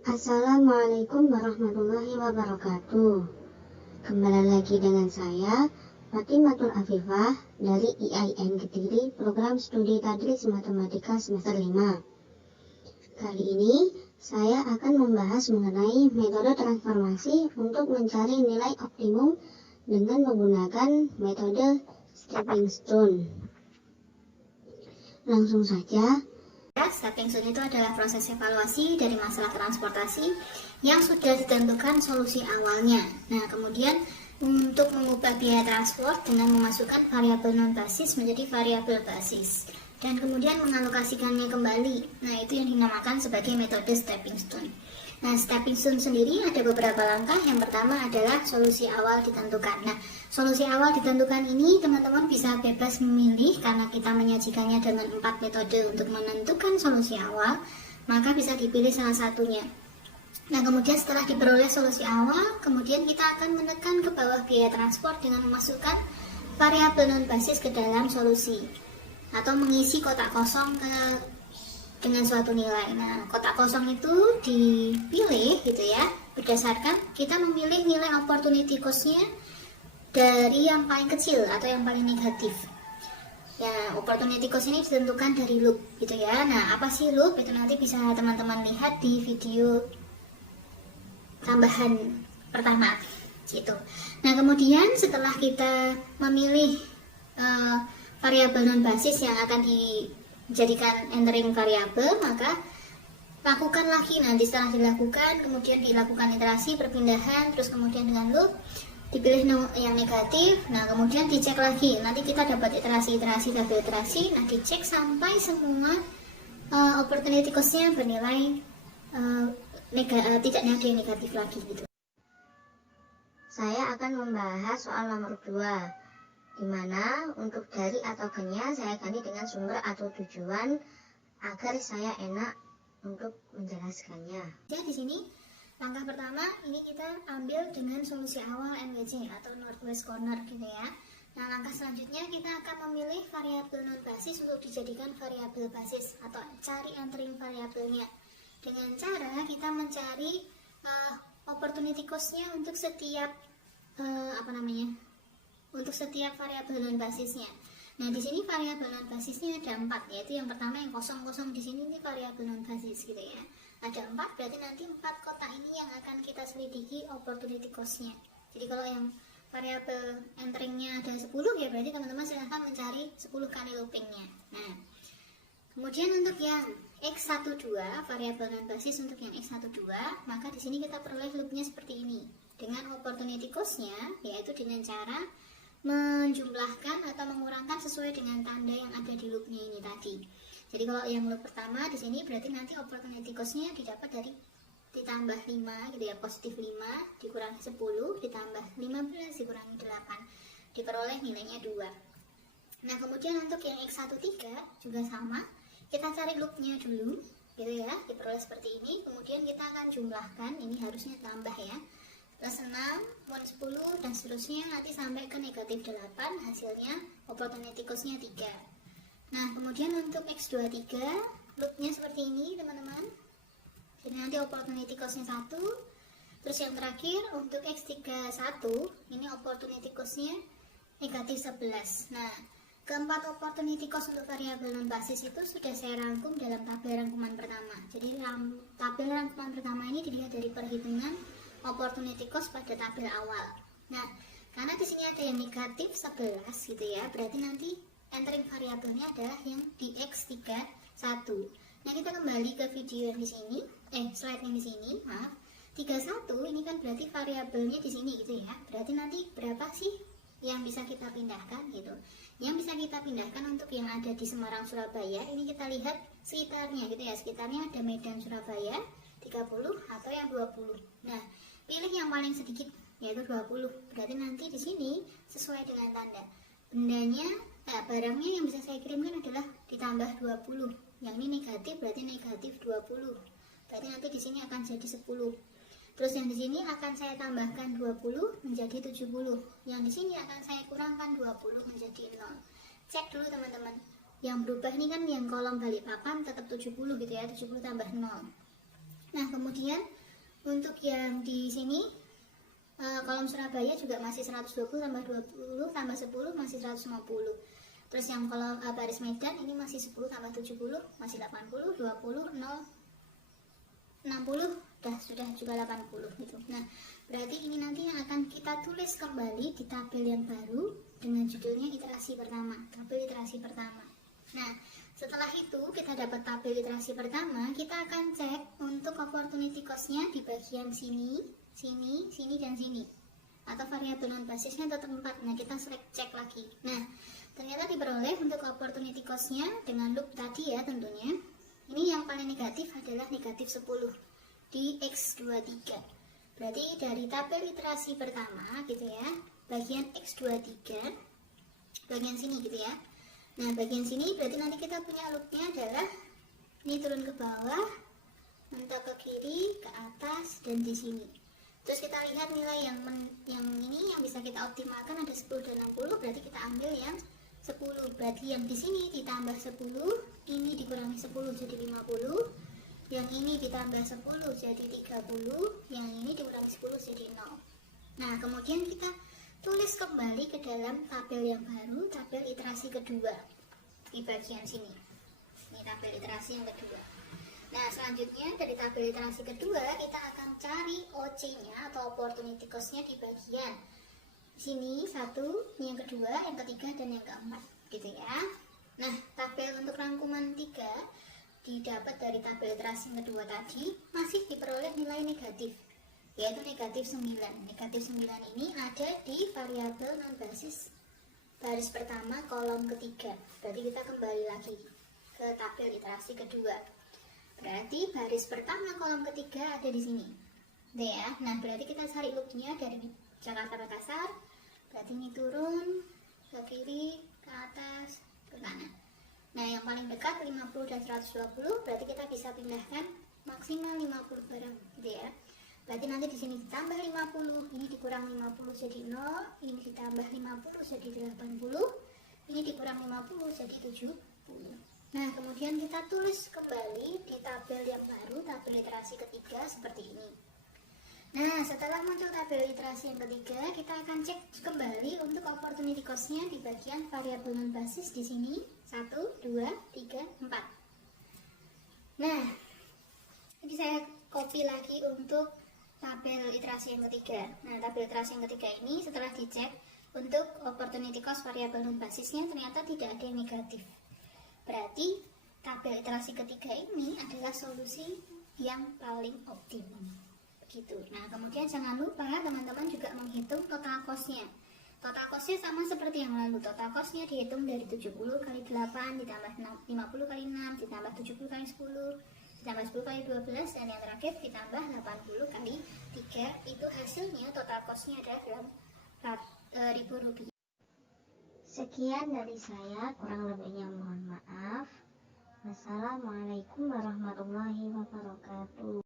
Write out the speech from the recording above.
Assalamualaikum warahmatullahi wabarakatuh. Kembali lagi dengan saya, Fatimatul Afifah dari IAIN Kediri, Program Studi Tadris Matematika Semester 5. Kali ini, saya akan membahas mengenai metode transformasi untuk mencari nilai optimum dengan menggunakan metode stepping stone. Langsung saja. Stepping stone itu adalah proses evaluasi dari masalah transportasi yang sudah ditentukan solusi awalnya. Nah, kemudian untuk mengubah biaya transport dengan memasukkan variabel non-basis menjadi variabel basis dan kemudian mengalokasikannya kembali. Nah, itu yang dinamakan sebagai metode stepping stone. Nah, stepping stone sendiri ada beberapa langkah. Yang pertama adalah solusi awal ditentukan. Nah, solusi awal ditentukan ini teman-teman bisa bebas memilih karena kita menyajikannya dengan 4 metode untuk menentukan solusi awal, maka bisa dipilih salah satunya. Nah, kemudian setelah diperoleh solusi awal, kemudian kita akan menekan ke bawah biaya transport dengan memasukkan variabel non-basis ke dalam solusi atau mengisi kotak kosong dengan suatu nilai. Nah, kotak kosong itu dipilih gitu ya, berdasarkan kita memilih nilai opportunity cost-nya dari yang paling kecil atau yang paling negatif. Ya, opportunity cost ini ditentukan dari loop gitu ya. Nah, apa sih loop? Itu nanti bisa teman-teman lihat di video tambahan pertama gitu. Nah, kemudian setelah kita memilih variabel non basis yang akan dijadikan entering variabel, maka lakukan lagi. Nanti setelah dilakukan, kemudian dilakukan iterasi perpindahan, terus kemudian dengan loop dipilih yang negatif. Nah, kemudian dicek lagi. Nanti kita dapat iterasi tabel iterasi. Nah, dicek sampai semua opportunity cost-nya bernilai tidak ada yang negatif lagi gitu. Saya akan membahas soal nomor 2, di mana untuk dari atau ke-nya saya ganti dengan sumber atau tujuan agar saya enak untuk menjelaskannya. Jadi di sini langkah pertama ini kita ambil dengan solusi awal NWC atau northwest corner gitu ya. Nah, langkah selanjutnya kita akan memilih variabel non basis untuk dijadikan variabel basis atau cari entering variabelnya dengan cara kita mencari opportunity cost-nya untuk setiap untuk setiap variabel non basisnya. Nah, di sini variabel non basisnya ada 4, yaitu yang pertama yang kosong-kosong di sini ini variabel non basis gitu ya. Ada 4, berarti nanti 4 kotak ini yang akan kita selidiki opportunity cost-nya. Jadi kalau yang variabel enteringnya ada 10 ya berarti teman-teman silahkan mencari 10 kali loopingnya. Nah, kemudian untuk yang X12 variabel non basis untuk yang X12, maka di sini kita peroleh loopnya seperti ini dengan opportunity cost-nya, yaitu dengan cara menjumlahkan atau mengurangkan sesuai dengan tanda yang ada di loopnya ini tadi. Jadi kalau yang loop pertama di sini berarti nanti opportunity cost-nya didapat dari ditambah 5 gitu ya, positif 5 dikurangi 10 ditambah 15 dikurangi 8 diperoleh nilainya 2. Nah, kemudian untuk yang X13 juga sama, kita cari loopnya dulu gitu ya, diperoleh seperti ini, kemudian kita akan jumlahkan, ini harusnya tambah ya, plus 6, moins 10 dan seterusnya nanti sampai ke negatif 8, hasilnya opportunity cost-nya 3. Nah, kemudian untuk X23 loopnya seperti ini teman-teman, jadi nanti opportunity cost-nya 1. Terus yang terakhir untuk X31 ini opportunity cost-nya negatif 11. Nah, keempat opportunity cost untuk variabel non basis itu sudah saya rangkum dalam tabel rangkuman pertama. Jadi tabel rangkuman pertama ini dilihat dari perhitungan opportunity cost pada tabel awal. Nah, karena di sini ada yang negatif 11 gitu ya, berarti nanti entering variabelnya adalah yang di X31. Nah, kita kembali ke video yang di sini, slide yang di sini, maaf. 31 ini kan berarti variabelnya di sini gitu ya. Berarti nanti berapa sih yang bisa kita pindahkan gitu. Yang bisa kita pindahkan untuk yang ada di Semarang Surabaya, ini kita lihat sekitarnya gitu ya. Sekitarnya ada Medan Surabaya 30 atau yang 20. Nah, pilih yang paling sedikit yaitu 20. Berarti nanti di sini sesuai dengan tanda. Barangnya yang bisa saya kirimkan adalah ditambah 20. Yang ini negatif berarti negatif 20. Berarti nanti di sini akan jadi 10. Terus yang di sini akan saya tambahkan 20 menjadi 70. Yang di sini akan saya kurangkan 20 menjadi 0. Cek dulu teman-teman. Yang berubah ini kan yang kolom balik papan tetap 70 gitu ya, 70 tambah 0. Nah, kemudian untuk yang di sini kolom Surabaya juga masih 120 tambah 20 tambah 10 masih 150. Terus yang kolom baris Medan ini masih 10 tambah 70 masih 80, 20, 0, 60, sudah juga 80 gitu. Nah, berarti ini nanti yang akan kita tulis kembali di tabel yang baru dengan judulnya iterasi pertama, tabel iterasi pertama. Nah, setelah itu kita dapat tabel iterasi pertama, kita akan cek untuk opportunity cost-nya di bagian sini, sini, sini, dan sini. Atau variabel non basisnya tetap 4. Nah, kita cek lagi. Nah, ternyata diperoleh untuk opportunity cost-nya dengan loop tadi ya tentunya. Ini yang paling negatif adalah negatif 10 di X23. Berarti dari tabel iterasi pertama gitu ya, bagian X23, bagian sini gitu ya. Nah, bagian sini berarti nanti kita punya loopnya adalah ini turun ke bawah, mentok ke kiri, ke atas, dan di sini. Terus kita lihat nilai yang ini yang bisa kita optimalkan ada 10 dan 60, berarti kita ambil yang 10. Berarti yang di sini ditambah 10, ini dikurangi 10 jadi 50, yang ini ditambah 10 jadi 30, yang ini dikurangi 10 jadi 0. Nah, kemudian kita tulis kembali ke dalam tabel yang baru, tabel iterasi kedua di bagian sini. Ini tabel iterasi yang kedua. Nah, selanjutnya dari tabel iterasi kedua kita akan cari OC-nya atau opportunity cost-nya di bagian sini, satu, yang kedua, yang ketiga, dan yang keempat gitu ya. Nah, tabel untuk rangkuman 3 didapat dari tabel iterasi yang kedua tadi masih diperoleh nilai negatif, yaitu negatif 9. Negatif 9 ini ada di variabel non basis baris pertama kolom ketiga. Berarti kita kembali lagi ke tabel iterasi kedua. Berarti baris pertama kolom ketiga ada di sini. Ya. Nah, berarti kita cari loopnya dari Jakarta Makassar. Berarti ini turun ke kiri, ke atas, ke kanan. Nah, yang paling dekat 50 dan 120, berarti kita bisa pindahkan maksimal 50 bareng gitu ya. Berarti nanti di sini ditambah 50, ini dikurang 50 jadi 0, ini ditambah 50 jadi 80, ini dikurang 50 jadi 70. Nah, kemudian kita tulis kembali di tabel yang baru, tabel iterasi ketiga seperti ini. Nah, setelah muncul tabel iterasi yang ketiga, kita akan cek kembali untuk opportunity cost-nya di bagian variabel non basis di sini 1, 2, 3, 4. Nah, ini saya copy lagi untuk tabel iterasi yang ketiga. Nah, tabel iterasi yang ketiga ini setelah dicek untuk opportunity cost variabel non basisnya ternyata tidak ada yang negatif. Berarti tabel iterasi ketiga ini adalah solusi yang paling optimum. Begitu. Nah, kemudian jangan lupa teman-teman juga menghitung total cost-nya. Total cost-nya sama seperti yang lalu. Total cost-nya dihitung dari 70 kali 8 ditambah 50 kali 6 ditambah 70 kali 10 ditambah 10 kali 12 dan yang terakhir ditambah 80 kali 3. Itu hasilnya total cost-nya adalah dalam Rp1.000. Sekian dari saya, kurang lebihnya mohon maaf. Wassalamualaikum warahmatullahi wabarakatuh.